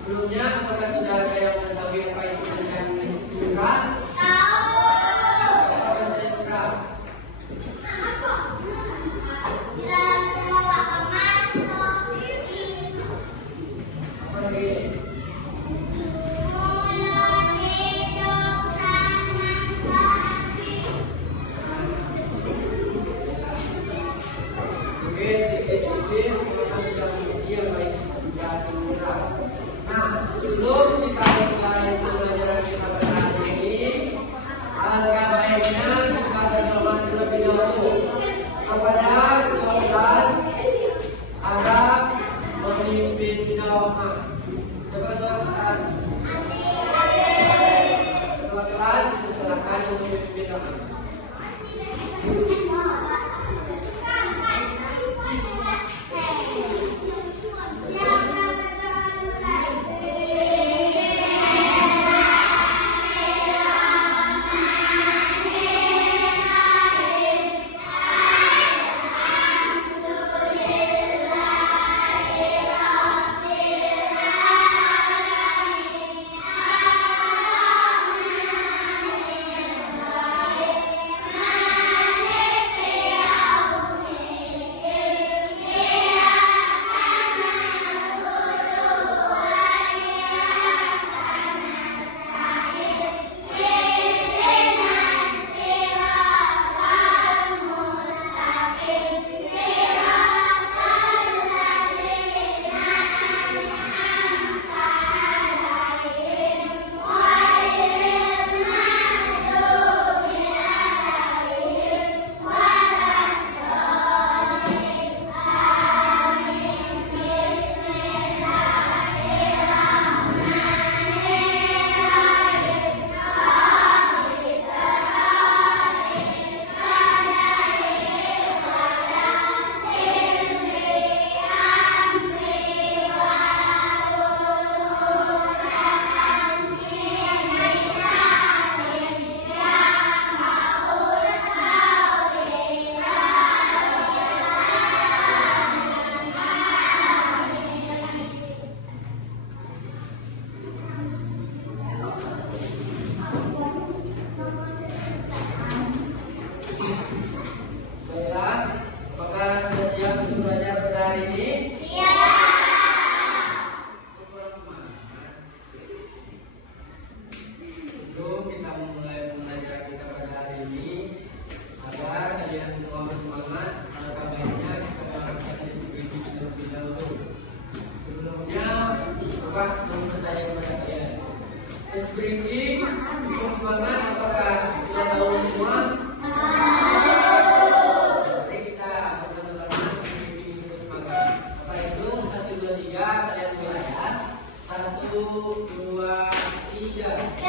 Sebelumnya, apakah sudah ada yang mengetahui apa itu dengan curah? Sebelum kita mulai pembelajaran kita pada hari ini, alangkah baiknya kita berdoa terlebih dahulu kepada Ketua kelas agar memimpin doa. Coba Ketua kelas. Ketua kelas diserahkan untuk memimpin doa. Breaking, semangat, apakah kita tahu semua? Mari kita bersama-sama breaking semangat. Apa itu? 1, 2, 3, kalian mulai ya. 1, 2, 3.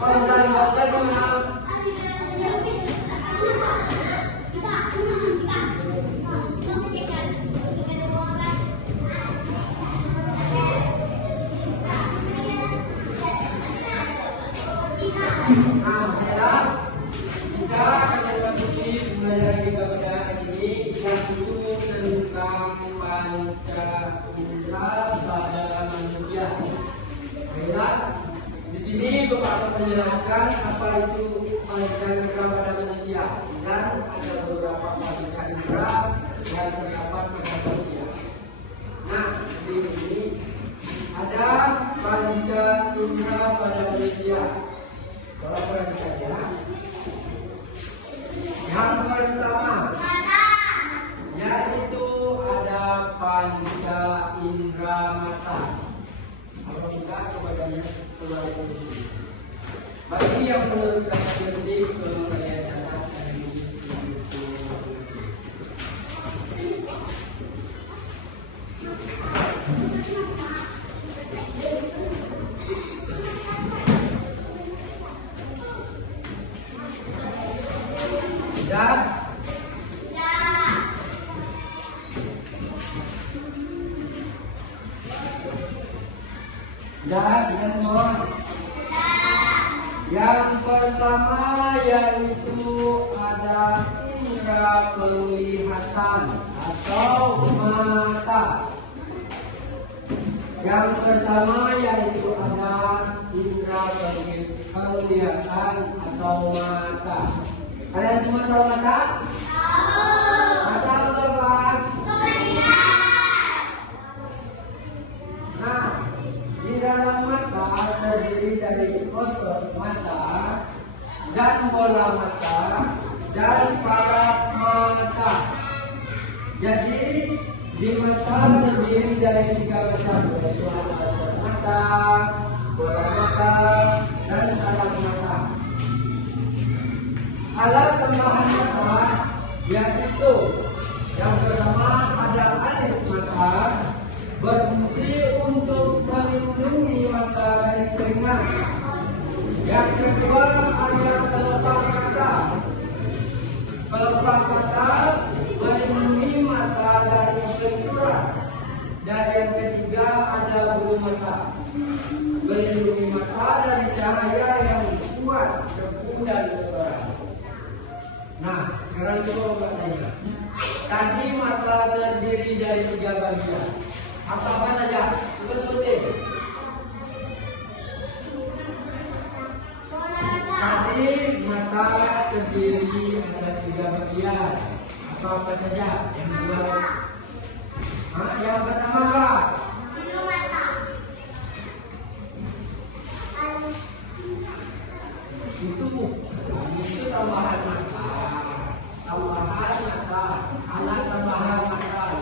Panjang mana? Di sini Bapak akan menjelaskan apa itu panca indera pada manusia dan ada beberapa panca indera yang terdapat pada manusia. Nah, di sini ada panca indera pada manusia. Kalau perhatikan ya. Yang pertama, yaitu ada panca indera mata. Kalau kita kepadanya keluar dari sini. Bagi yang menurut kalian penting, kalau kalian catat ini. Sudah? Yang pertama yaitu ada indera penglihatan atau mata. Yang pertama yaitu ada indera penglihatan atau mata. Kalian semua tahu mata? Mata apa? Nah, di dalam mata terdiri dari otot mata dan bola mata dan paraf mata. Jadi di mata terdiri dari 3 macam, yaitu otot mata, bola mata, dan paraf mata. Alat tambahan mata yaitu yang pertama ada alis mata, berfungsi untuk melindungi mata dari keringat. Yang kedua ada pelepah mata. Pelepah mata melindungi mata dari benturan. Dan yang ketiga ada bulu mata, melindungi mata dari cahaya yang kuat, debu dan kotoran. Nah, sekarang coba tanya. Tadi mata terdiri dari 3 bagian. Apa saja? Sebutin. Tadi mata terdiri ada 3 bagian. Apa saja? Yang pertama apa? Itu tambahan mata. Tambahan mata. Alat tambahan mata.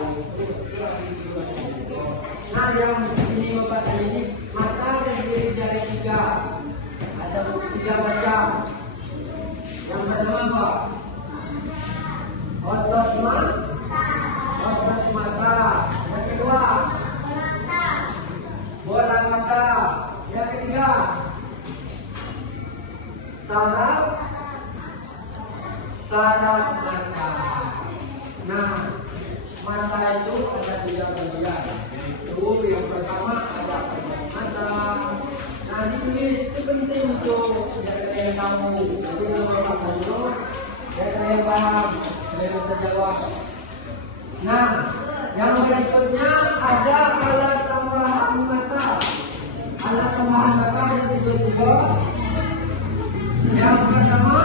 Nah, yang ini Bapak ini mata terdiri dari 3. Ada 3 macam. Yang pertama apa? Otot mata. Yang kedua bola mata. Yang ketiga saraf mata. Nah, mata itu ada 3 bagian. Yaitu yang pertama ada mata. Nah, ini itu penting untuk kalian tahu. Tapi kalau Bapak tahu, kalian paham, kalian bisa jawab. Nah, yang berikutnya ada alat tambahan mata. Alat tambahan mata ada 3. Yang pertama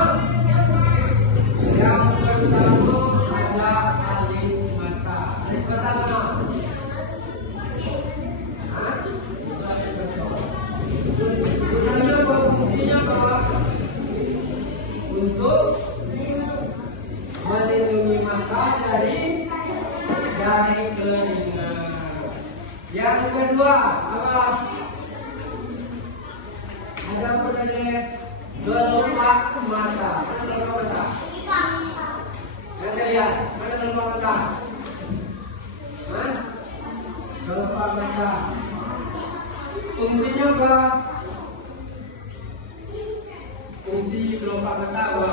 ada alis mata. Alis mata apa? Fungsinya apa? Untuk melindungi mata dari keringat. Yang kedua apa? Ada apa tadi? Kelopak mata. Mana kelopak mata? Yang lihat, mana kelopak mata? Kelopak mata. Fungsinya apa? fungsi kelopak mata apa?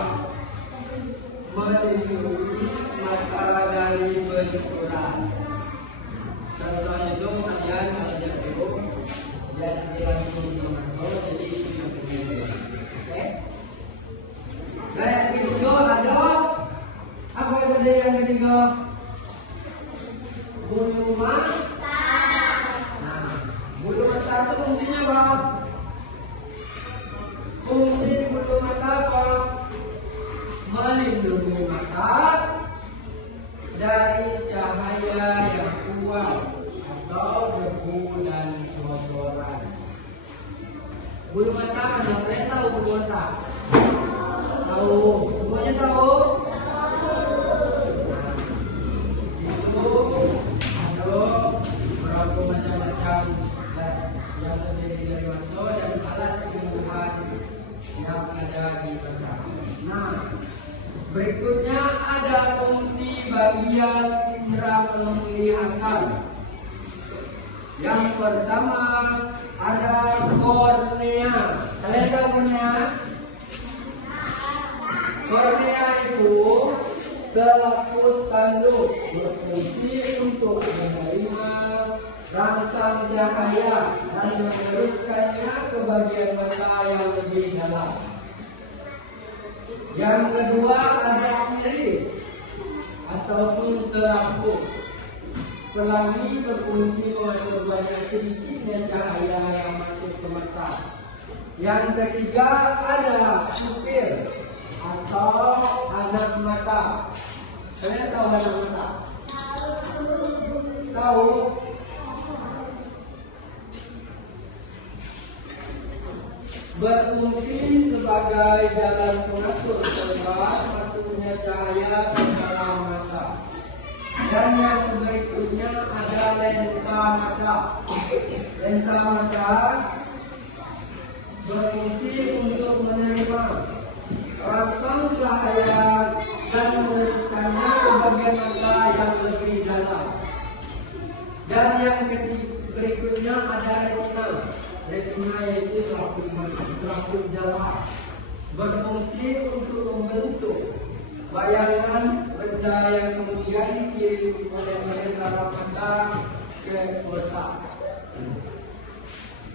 Melindungi mata dari benturan. Contohnya itu kalian kalau jatuh, jadi langsung menonton, jadi itu yang berbeda. Oke? Nah yang ketiga ada apa yang tadi yang ketiga? Bulu mata. Nah, bulu mata itu fungsinya apa? Fungsi bulu mata apa? Melindungi mata dari cahaya yang kuat atau debu dan kotoran. Bulu mata ada yang tahu bulu mata? Tahu? Semuanya tahu? Berapa macam-macam yang terdiri dari mata dan alat penyembuhan yang ada di mata. Nah, berikutnya ada fungsi bagian indera penglihatan. Yang pertama ada kornea. Kalian tahu kornea? Kornea itu selaput tanduk berfungsi untuk menerima rangsang cahaya dan meneruskannya ke bagian mata yang lebih dalam. Yang kedua ada iris ataupun selaput. Pelangi berfungsi mengatur banyak sedikitnya cahaya yang masuk ke mata. Yang ketiga ada pupil atau anak mata. Kalian tahu anak mata? Tahu? Berfungsi sebagai jalan pengatur tempat masuknya cahaya ke dalam mata. Dan yang berikutnya ada lensa mata. Lensa mata berfungsi untuk menerima rangsang cahaya dan meneruskannya ke bagian mata yang lebih dalam. Dan yang berikutnya ada retina. Retina yaitu selaput jawab, berfungsi untuk membentuk bayangan benda yang kemudian dikirim oleh saraf mata ke otak.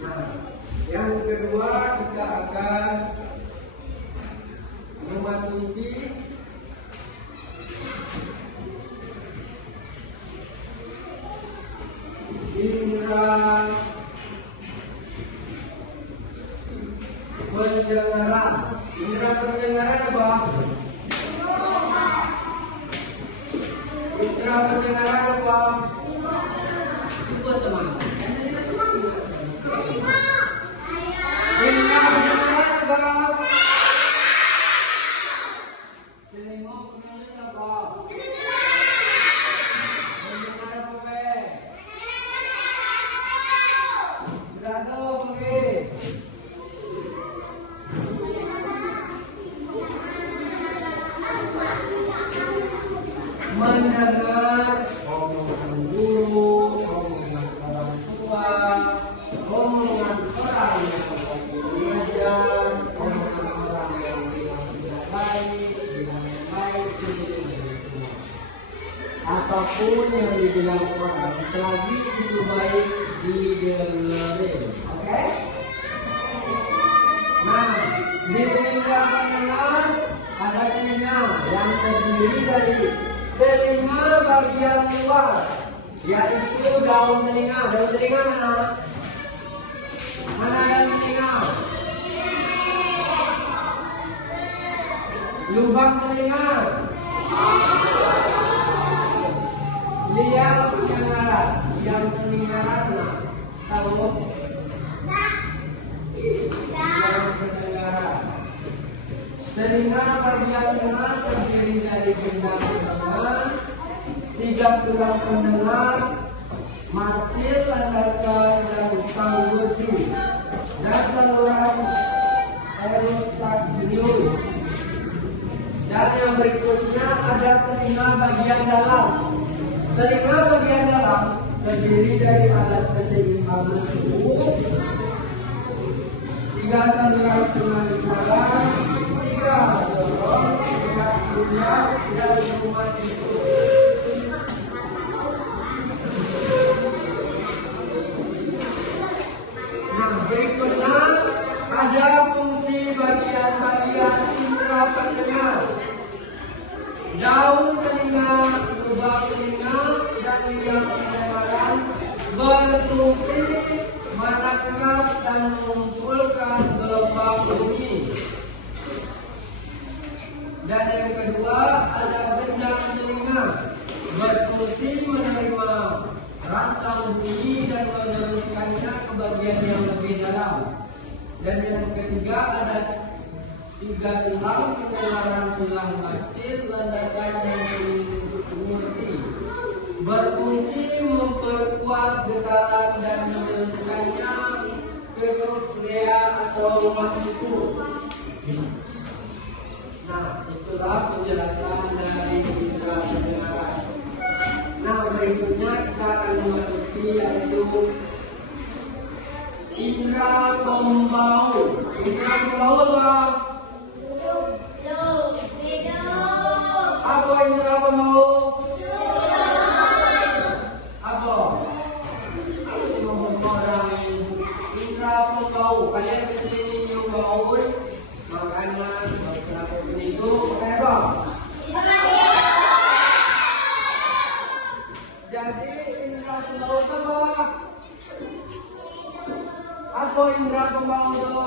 Nah, yang kedua kita akan memasuki indera pendengaran. Indera pendengaran apa? Indera pendengaran apa? Coba semangat. Indera pendengaran apa? Telinga pendengaran apa? Pendengaran apa? Sudah tahu apa? Mendengar omongan guru, omongan orang tua, omongan orang yang mengajar, omongan orang yang bilang tidak baik, apapun yang dibilang orang, selagi itu baik didengarin. Oke? Nah, di telinga pendengar ada telinga yang terdiri dari telinga bagian luar, yaitu daun telinga. Daun telinga mana? Mana daun telinga? Lubang telinga. Liang pendengaran. Liang pendengaran. Tahu? Liang pendengaran. Telinga bagian tengah terdiri dari gendang pendengar, 3 tulang pendengar, martil, landasan, dan panggoju, dan saluran aerostasius. Dan yang berikutnya ada telinga bagian dalam. Telinga bagian dalam terdiri dari alat keseimbang tubuh, 3 saluran sungai utara, siap dan umat itu. Nah, berikutnya ada fungsi bagian-bagian indera pendengar. Daun telinga, lubang telinga, dan liang pendengaran berfungsi menangkap dan mengumpulkan gembang bunyi. Dan yang kedua ada gendang telinga, berfungsi menerima rasa bunyi dan meneruskannya ke bagian yang lebih dalam. Dan yang ketiga ada tiga tulang, pendengaran tulang batin, landasan yang murni, berfungsi memperkuat getaran dan meneruskannya ke koklea atau masiku. Nah, itulah penjelasan dari indera pendengaran. Nah, berikutnya kita akan memasuki yaitu indera pembau. Indera pembau apa indera pembau? Apa? Indera pembau. Kalian kesini nyium bau makanan, apapun itu, pakai apa? Jadi indera pembau itu apa? Apa indera pembau itu?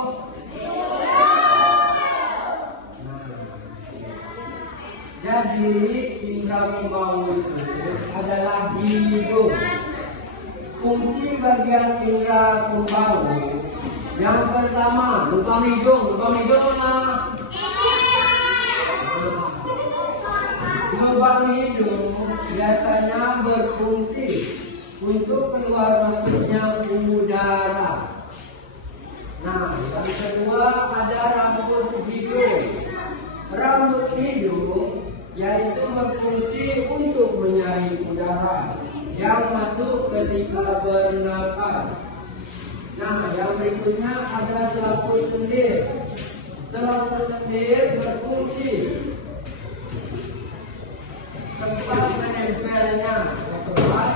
Jadi indera pembau itu adalah hidung. Fungsi bagian indera pembau yang pertama, lubang hidung mana? Lubang hidung biasanya berfungsi untuk keluar masuknya udara. Nah, yang kedua ada rambut hidung. Rambut hidung yaitu berfungsi untuk menyaring udara yang masuk ketika bernapas. Nah, yang berikutnya ada selaput sendir. Selaput sendir berfungsi tempat menempelnya tempat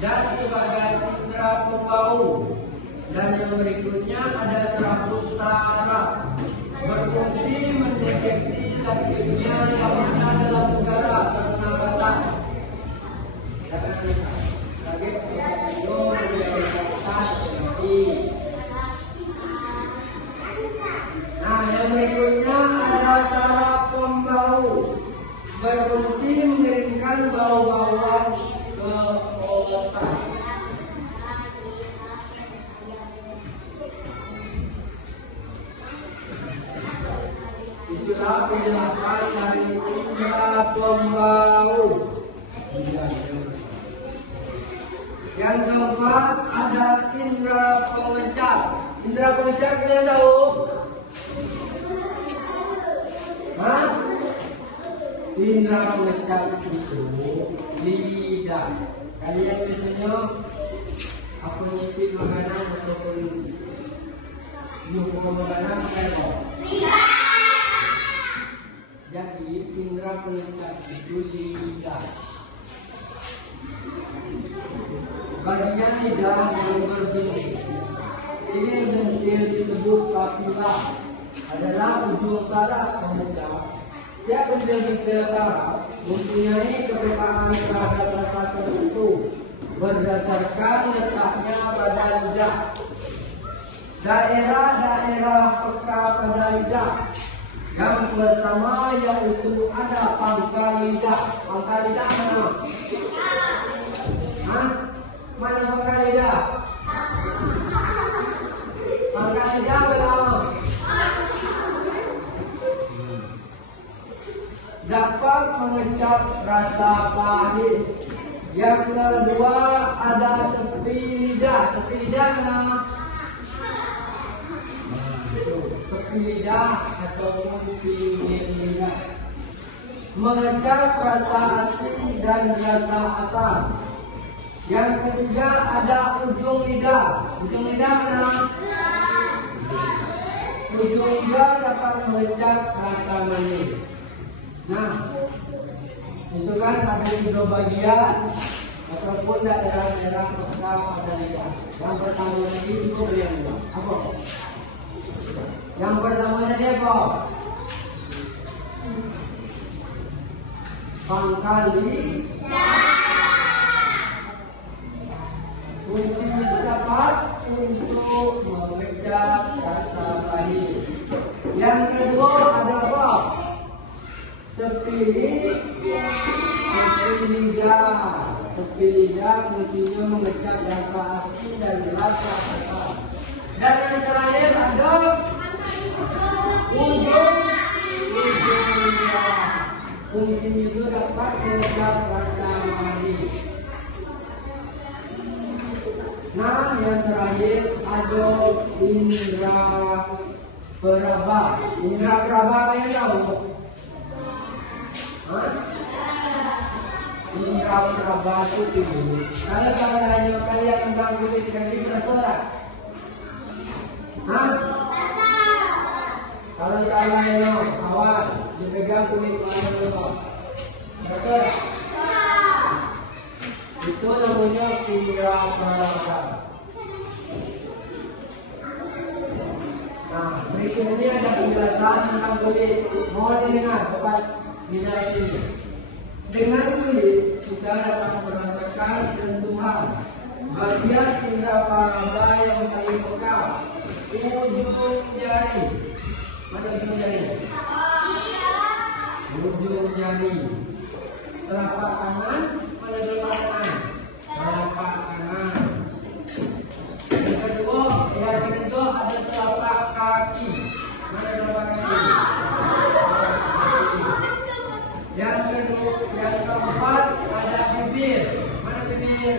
dan sebagai indera pembau. Dan yang berikutnya ada selaput saraf, berfungsi mendeteksi sakitnya yang ada dalam udara pernapasan. Nah, yang berikutnya ada saraf pembau, berfungsi mengirimkan bau-bauan ke otak. Itulah penjelasan dari indera pembau. Yang keempat ada indera pengecap. Indera pengecap kalian tahu? Hah? Indera pengecap itu lidah. Kalian biasanya apa nyicip makanan ataupun nyukup makanan pakai apa? Lidah. Jadi indera pengecap itu lidah. Bagian lidah yang berbintik. Ini bintik disebut papila. Adalah ujung saraf pengecap. Tiap bintik saraf mempunyai kepekaan terhadap rasa tertentu berdasarkan letaknya pada lidah. Daerah-daerah peka pada lidah. Yang pertama yaitu ada pangkal lidah. Pangkal lidah mana? Hah? Mana pangkal lidah? Pangkal lidah berapa? Dapat mengecap rasa pahit. Yang kedua ada tepi lidah. Tepi lidah mana? Tepi lidah ataupun pinggir lidah. Mengecap rasa asin dan rasa asam. Yang ketiga ada ujung lidah. Ujung lidah mana? Ujung lidah dapat mengecap rasa manis. Nah, itu kan ada 3 bagian ataupun daerah-daerah kota Mandalika. Yang pertama lagi itu yang apa? Yang pertama tadi apa? Pangkali. Fungsi itu dapat untuk mengecap rasa pahit. Yang kedua ada apa? Tepi lidah. Tepi lidah fungsinya mengecap rasa asin dan rasa asam. Dan yang terakhir ada ujung lidah. Fungsi itu dapat mengecap rasa manis. Nah, yang terakhir ada indra peraba. Indra peraba apa yang tahu? Indra peraba itu ini. Kalau caranya kalian undang kulit kaki bersorak. Kalau caranya awas dipegang kulit mana dulu? Betul. Itu namanya indra peraba. Nah, berikut ini ada penjelasan tentang kulit. Mohon didengar, Bapak lihat ini. Dengan kulit kita dapat merasakan sentuhan bagian indra peraba yang paling peka, ujung jari. Mana ujung jari? Ujung jari. Telapak tangan. Mana telapak tangan? Telapak tangan. Yang kedua ada telapak kaki. Mana telapak kaki? Yang keempat ada bibir. Mana bibir?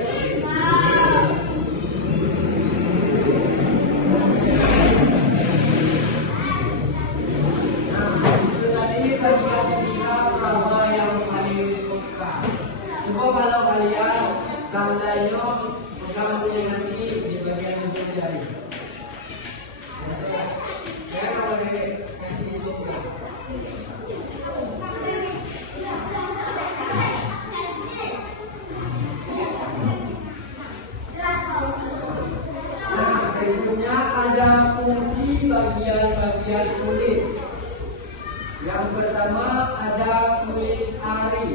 Nah, itu tadi bagian indra peraba yang paling peka. Coba kalau kalian tandanya pegang kulit nanti di bagian ujung jari. Ya, kalau di kaki itu enggak. Nah, berikutnya ada fungsi bagian-bagian kulit. Yang pertama ada kulit ari,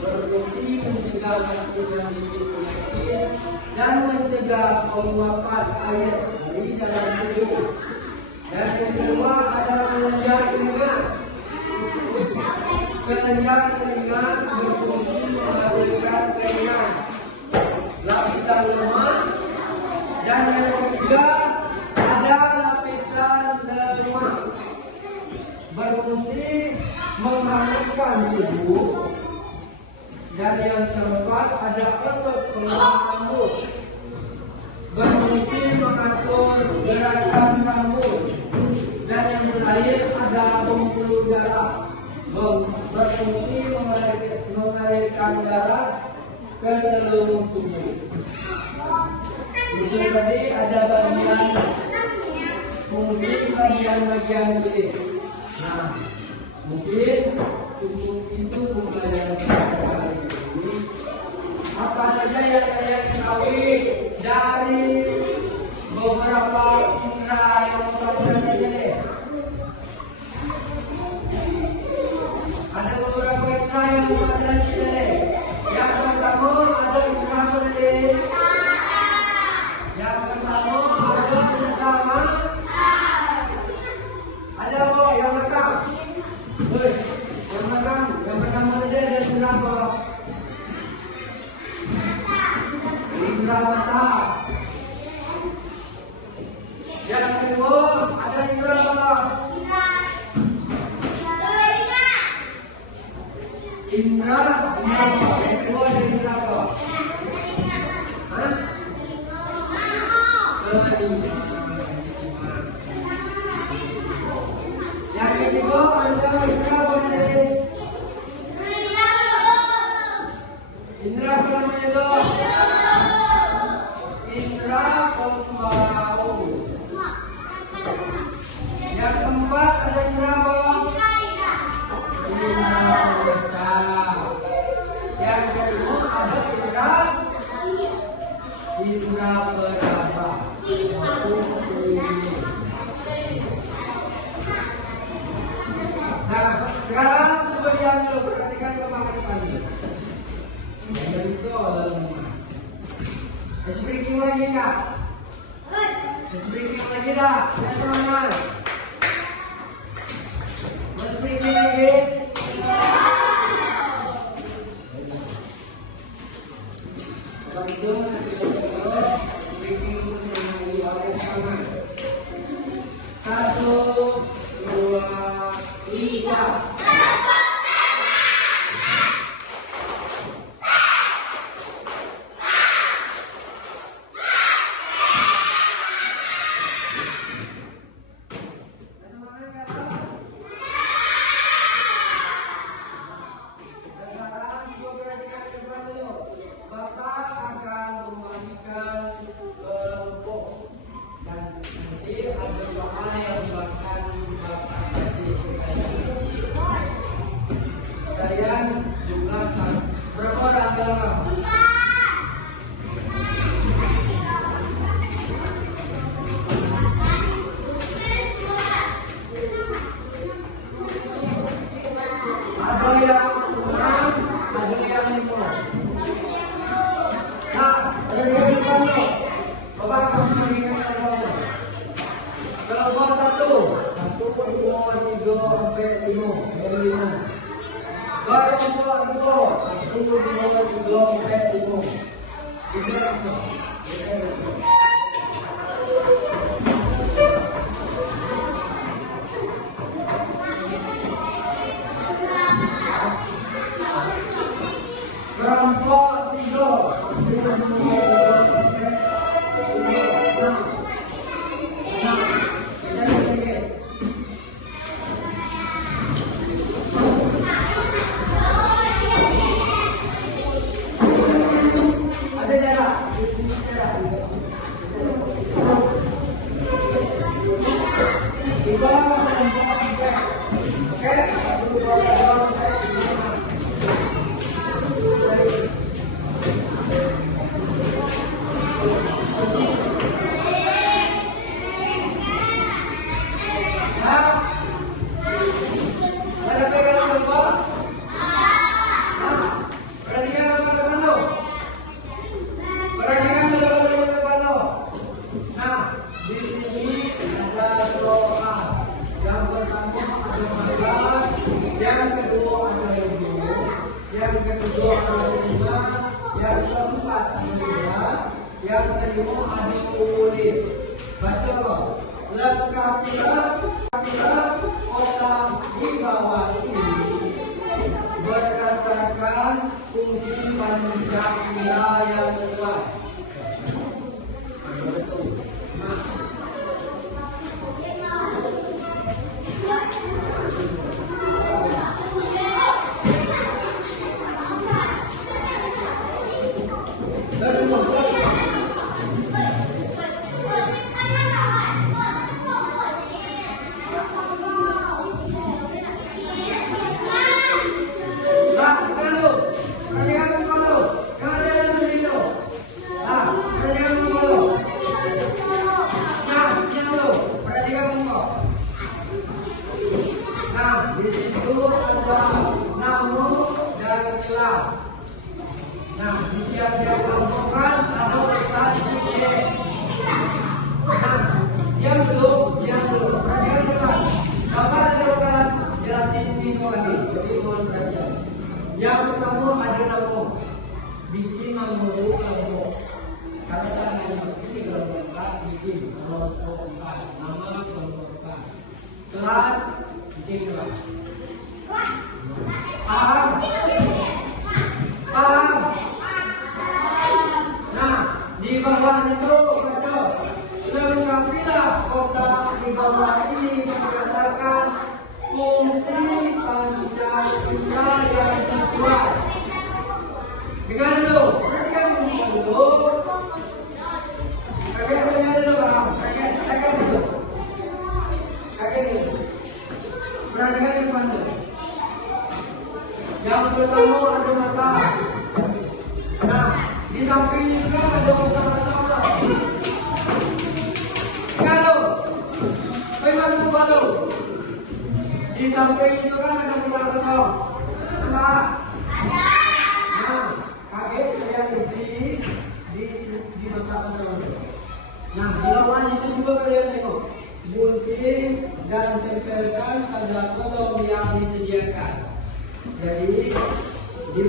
berfungsi mencegah masuknya bibit penyakit dan mencegah penguapan air di dalam tubuh. Dan yang kedua ada kelenjar keringat. Kelenjar keringat berfungsi menghasilkan keringat, lapisan lemak. Dan yang ketiga ada lapisan lemak, berfungsi menghangatkan tubuh. Dan yang keempat ada otot pengeluaran rambut, berfungsi mengatur gerakan rambut. Dan yang terakhir ada pembuluh darah, berfungsi mengalirkan darah ke seluruh tubuh. Itu tadi ada fungsi bagian-bagian kulit. Nah, mungkin cukup itu pembelajaran kita kali ini. Apa saja yang kalian ketahui dari beberapa indra yang kita pelajari? Ada beberapa indra yang kita pelajari. Yang pertama ada indra pendengar. Yang pertama ada indra ada apa yang rekam? Yang pertama tadi ada indra apa? Indra mata. Yang kedua ada indra apa? Indra apa? Yang kedua ada indra apa? Telinga. Yang kedua ada indra apa tadi? Indra apa namanya itu? Indra pembau. Yang keempat ada indra apa? Indra Nah, sekarang coba diam dulu, perhatikan kemakan pagi. Betul. Speaking lagi kak. Speaking lagi dah. Ya semangat. Speaking lagi. Speaking lagi. Satu, dua, tiga. Bapak akan membagikan kelompok dan nanti ada soal yang akan Bapak kasih ke kalian juga berapa orang dalam? Ada yang 6, ada yang 5. Bapak akan mengingatkan kamu. Kelompok 1, 1, 2, 3, 4, 5. Kelompok 2, 1, 2, 3, 4, 5. Kelompok 3, yang kedua ada 5, yang keempat ada 2, yang kelima ada kulit. Baca, lengkapilah kotak di bawah ini berdasarkan fungsi manusia yang sesuai. Di situ ada namu dan kelas. Nah, di tiap-tiap kelompokan ada letak titik. Nah, diam dulu. Perhatikan teman. Bapak ada akan jelasin ini lagi. Jadi mohon perhatian. Yang pertama ada namu. Bikin namu kelompok. Kalau saya hanya ini kelompok bikin kelompok 4. Nama kelompok 4. Kelas bikin kelas. Paham? Nah, di bawah itu baca. Lengkapilah kotak di bawah ini berdasarkan fungsi Pancasila yang sesuai. Dengar dulu, perhatikan dulu. Kakek dulu, paham? Kakek dulu. Perhatikan di depan dulu. Yang pertama ada mata. Nah, di samping juga ada mata. Kalau, memang baru. Di samping itu kan ada bola kosong. Nah, kaget saya di sini di mata kosong. Nah, di bawahnya itu juga kalian tengok. Gunting dan tempelkan pada kolom yang disediakan. Jadi di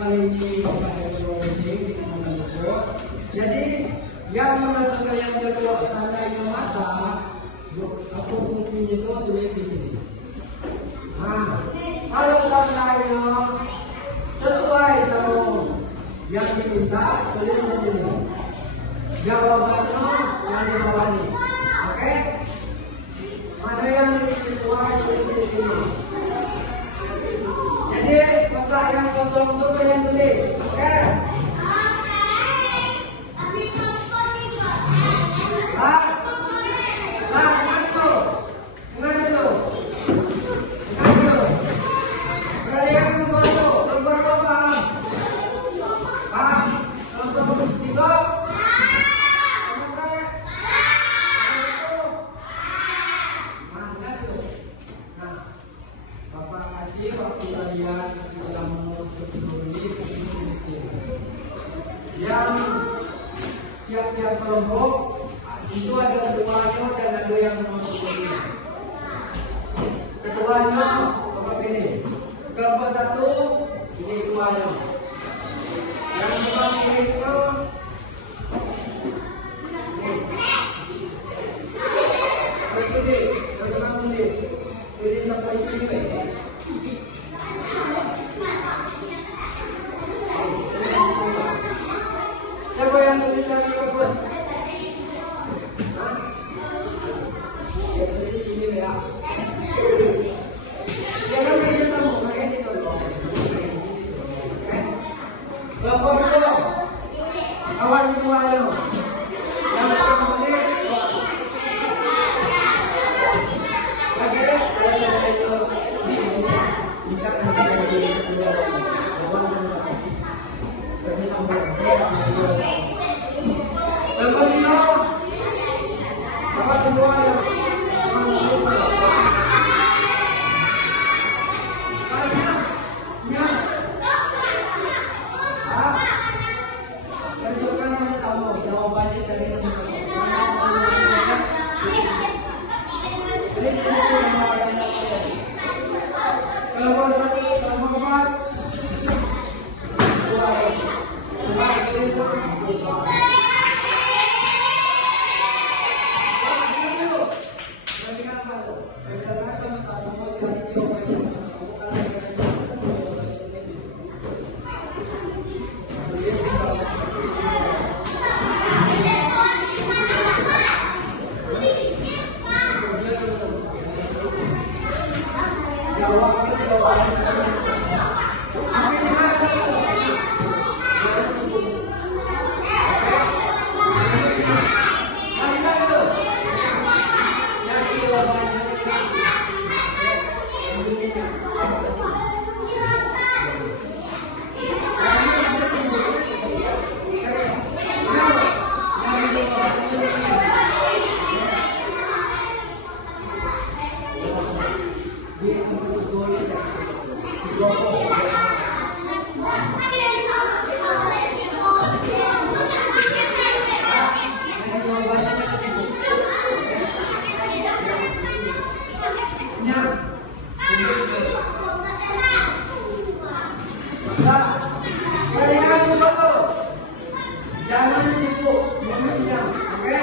kali ini pakai gunting di mana. Jadi yang mana kalian berdua tandanya mata, aku fungsinya itu tulis di sini. Nah, kalau tandanya sesuai sama yang diminta, tulis di sini. Jawabannya yang di bawah ini. Oke? Mana yang sesuai tulis di sini. Jadi kotak yang kosong itu kalian tulis. Oke? Waktu kalian dalam mengusut ini yang tiap-tiap kelompok itu ada ketuanya dan ada yang mengusutnya. Ketuanya kelompok ini, kelompok satu ini ketuanya. Yang kelompok ini itu ini sampai sini. Siapa yang tulis yang bagus? Ya tulis ini ya. Jangan kerja sama, pakai ini dulu. Lapor dulu. Kawan semuanya. Yang kemudian jangan sibuk, oke?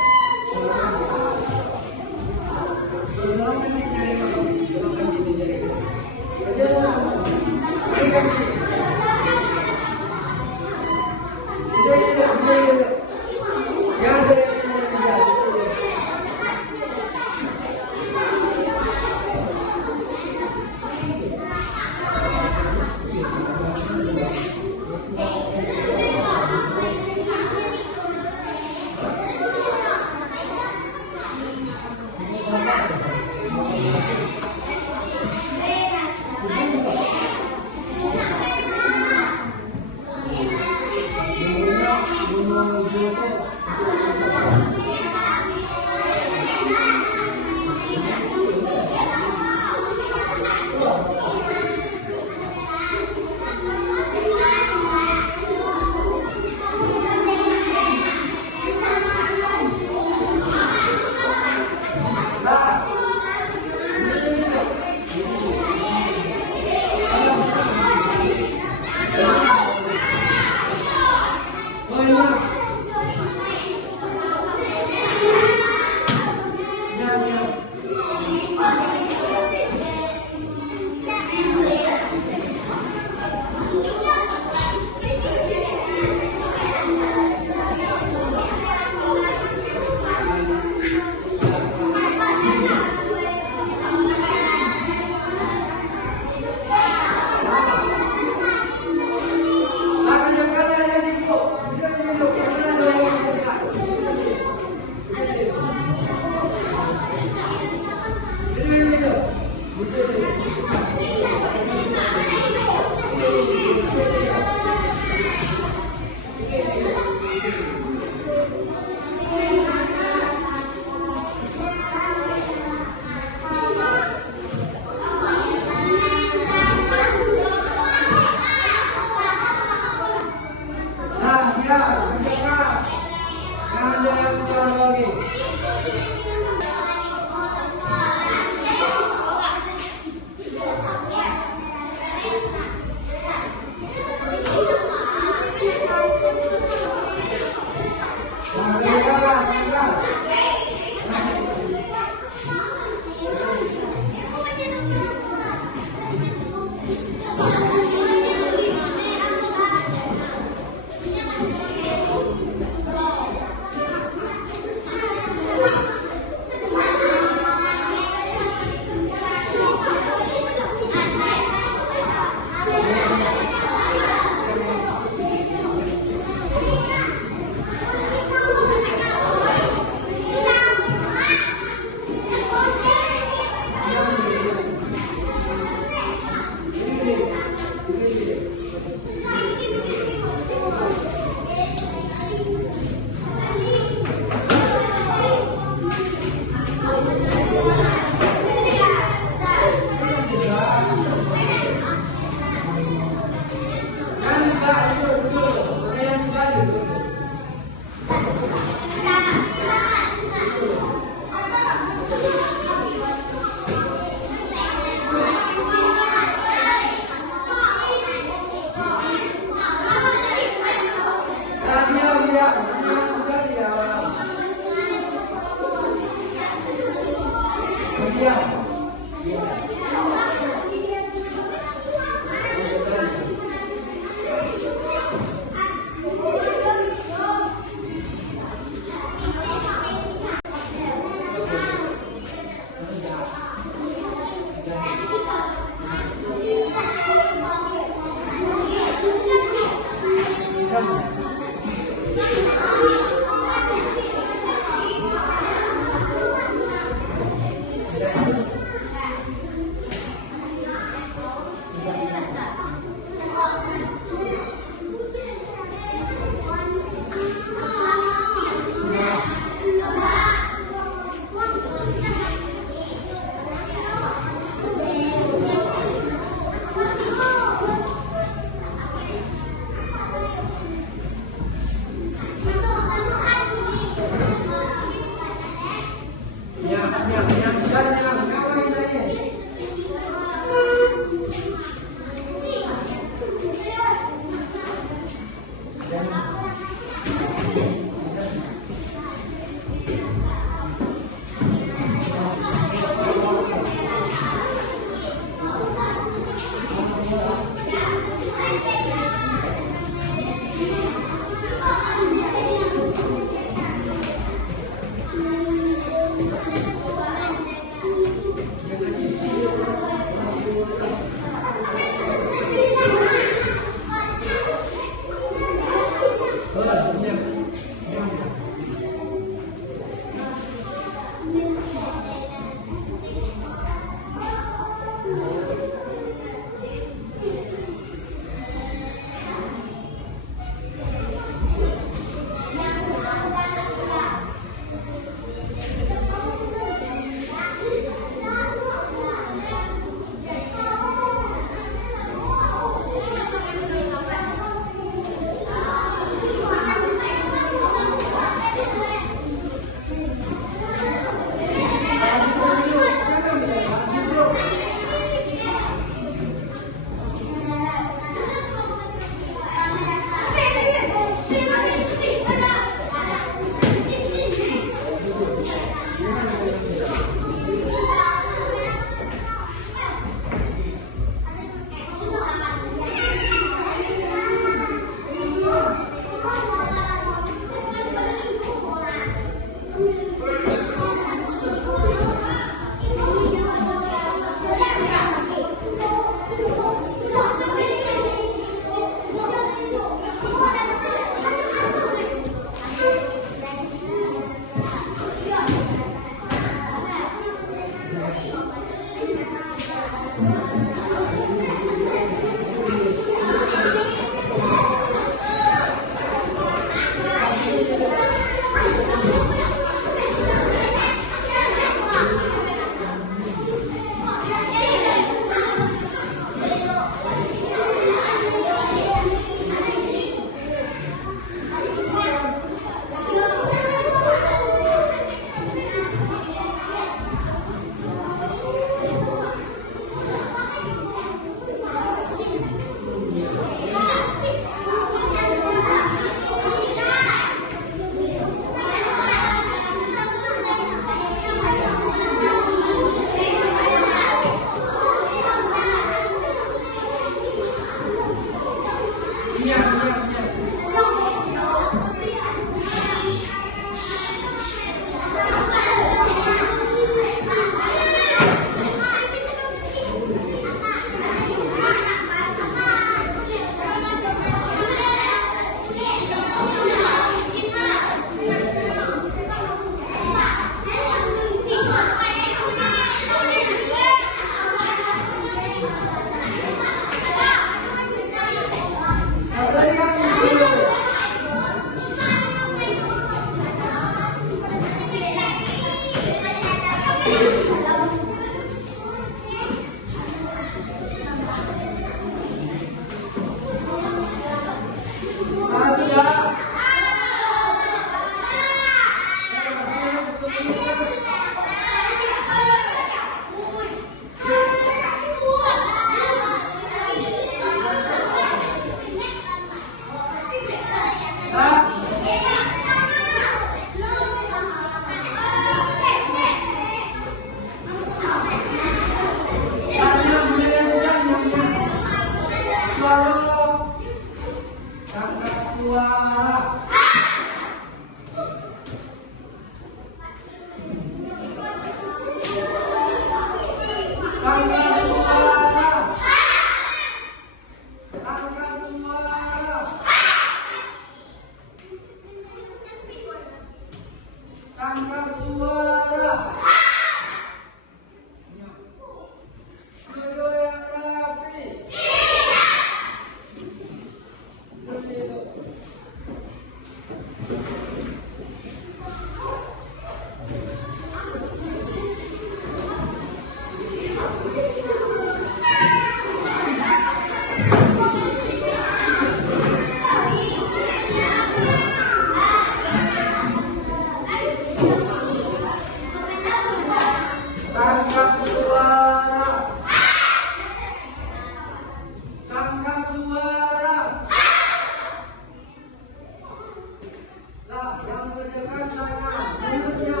mengerjakan tangan mulutnya.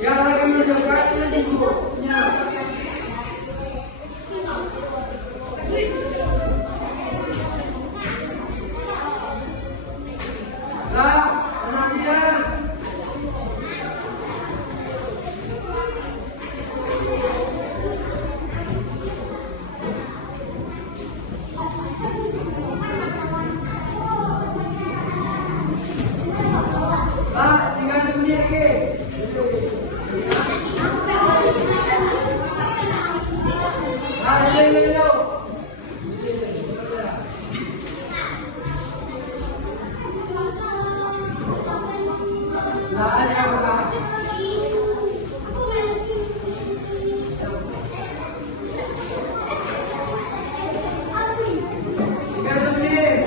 Yang lagi mengerjakan ibunya. Nah, anaknya. Nah, tinggal segini lagi. Nah, ini. Nah, ada apa? Tinggal segini.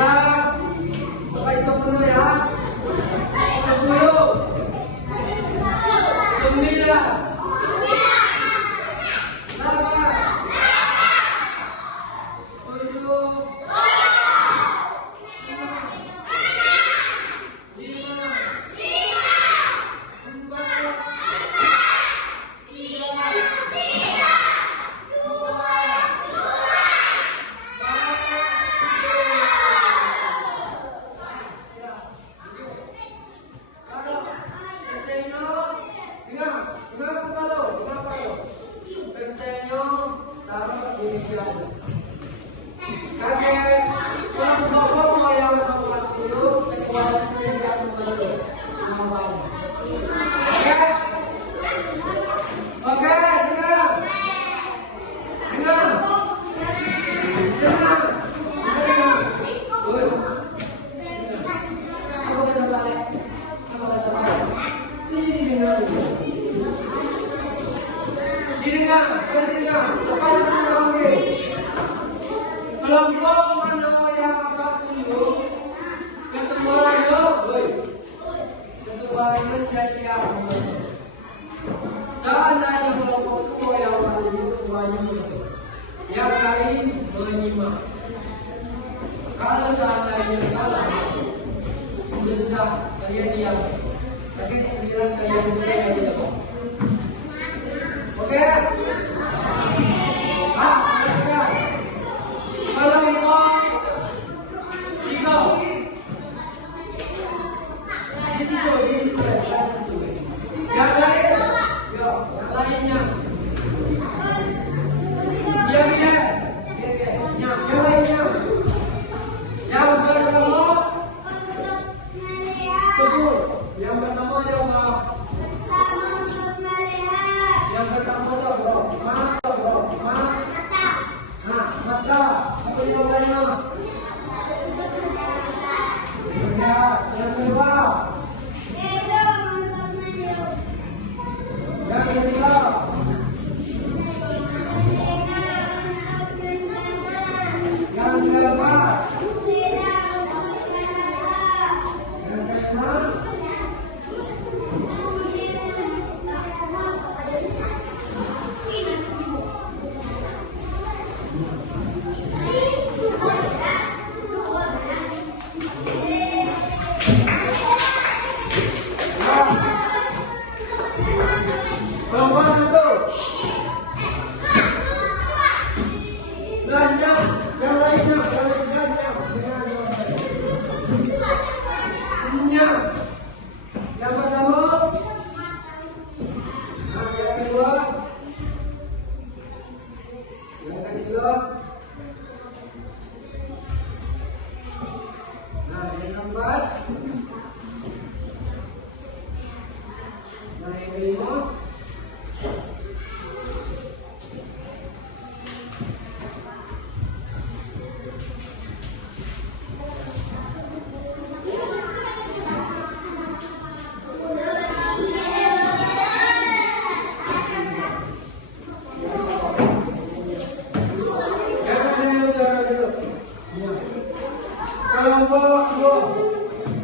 Nah, pakai itu dulu ya. 10, 9, 8, 7, yang lain menyimak. Kalau seandainya salah, sudah kalian diam. Tapi giliran kalian juga yang diam. Oke? Kalau mau tiga, di situ. Yang lain, yang lainnya. Yang lainnya. Yang pertama 10. Yang pertama jawab. Yang pertama jawab. Mata. Apa jawabannya? Yang kedua. Yang ketiga. Yang keempat. Yang keenam. Perempuan itu. Belanja. Yang lainnya. Yang pertama. Yang kedua. Yang ketiga. Yang keempat. Yang kelima. Kelompok 2.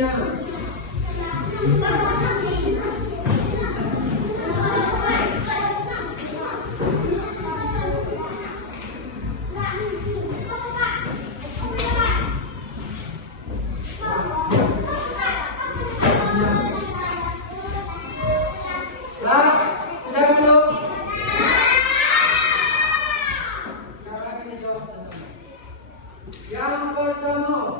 semuanya. Yang pertama,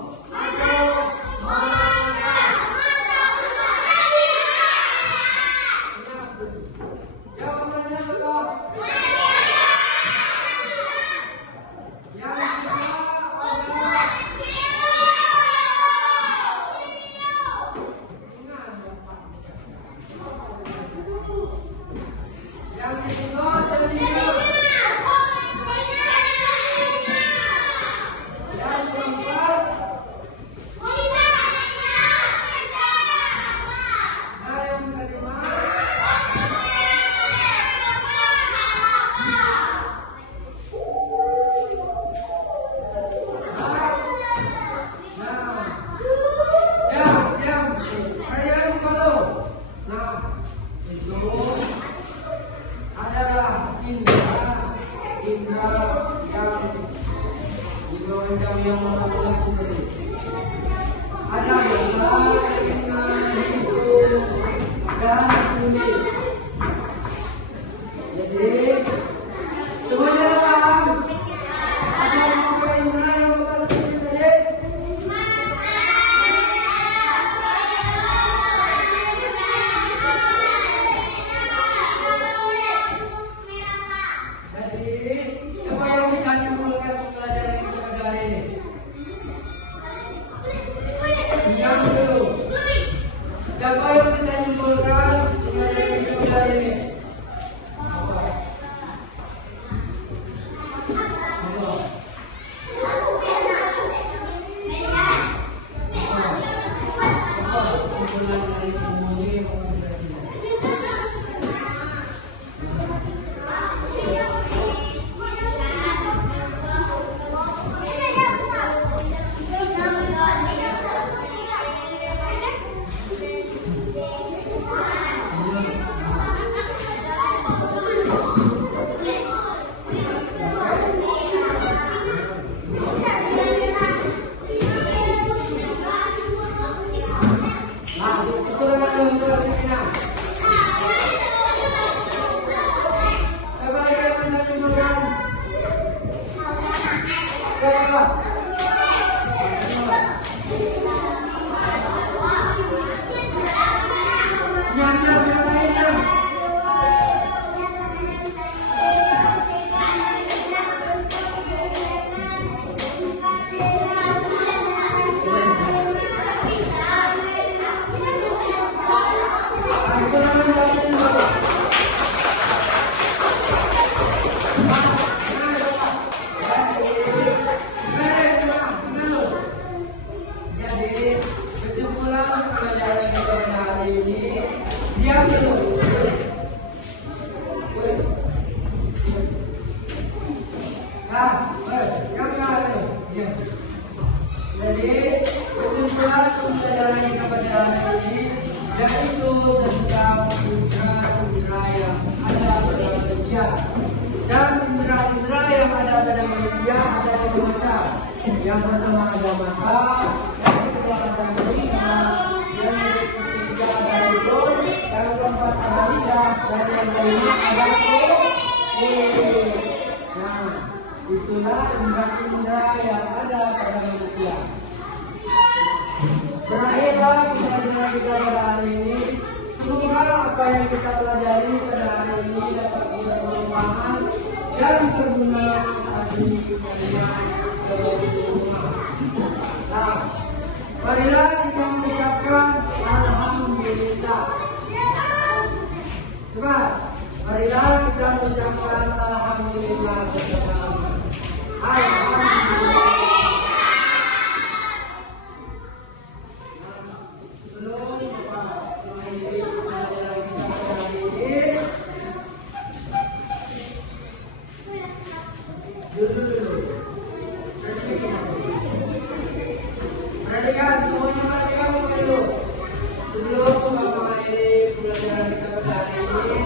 jawabannya apa? Yang kedua adalah yang ketiga telinga. Yang keempat nah yang kelima yang kalau nah itu adalah indra yang memperlakukan sendiri. Ada mata, telinga, hidung, dan kulit. Jadi semuanya paham? Ada beberapa indra yang memperlakukan sendiri. Jadi siapa yang bisa menyimpulkan pelajaran kita pada hari ini? Yang dulu. Siapa yang bisa menyimpulkan pelajaran kita pada hari ini? Kesimpulan dari semuanya yang jadi kesimpulan pembelajaran kita pada hari ini yaitu tentang indera-indera yang ada pada manusia, dan indera-indera yang ada pada manusia ada dua macam. Yang pertama ada mata, yang kedua ada telinga, yang ketiga ada hidung, yang keempat ada lidah, dan yang kelima ada kulit. Nah, itulah indera-indera yang ada pada manusia. Berakhirlah pembelajaran kita pada hari ini. Semoga apa yang kita pelajari pada hari ini dapat bermanfaat dan berguna bagi kalian semua. Nah, marilah kita mengucapkan alhamdulillah. Coba, marilah kita mengucapkan alhamdulillah bersama. Alhamdulillah. Sebelum Bapak mengakhiri pembelajaran kita pada hari ini, dulu. Perhatikan semuanya, perhatikan dulu. sini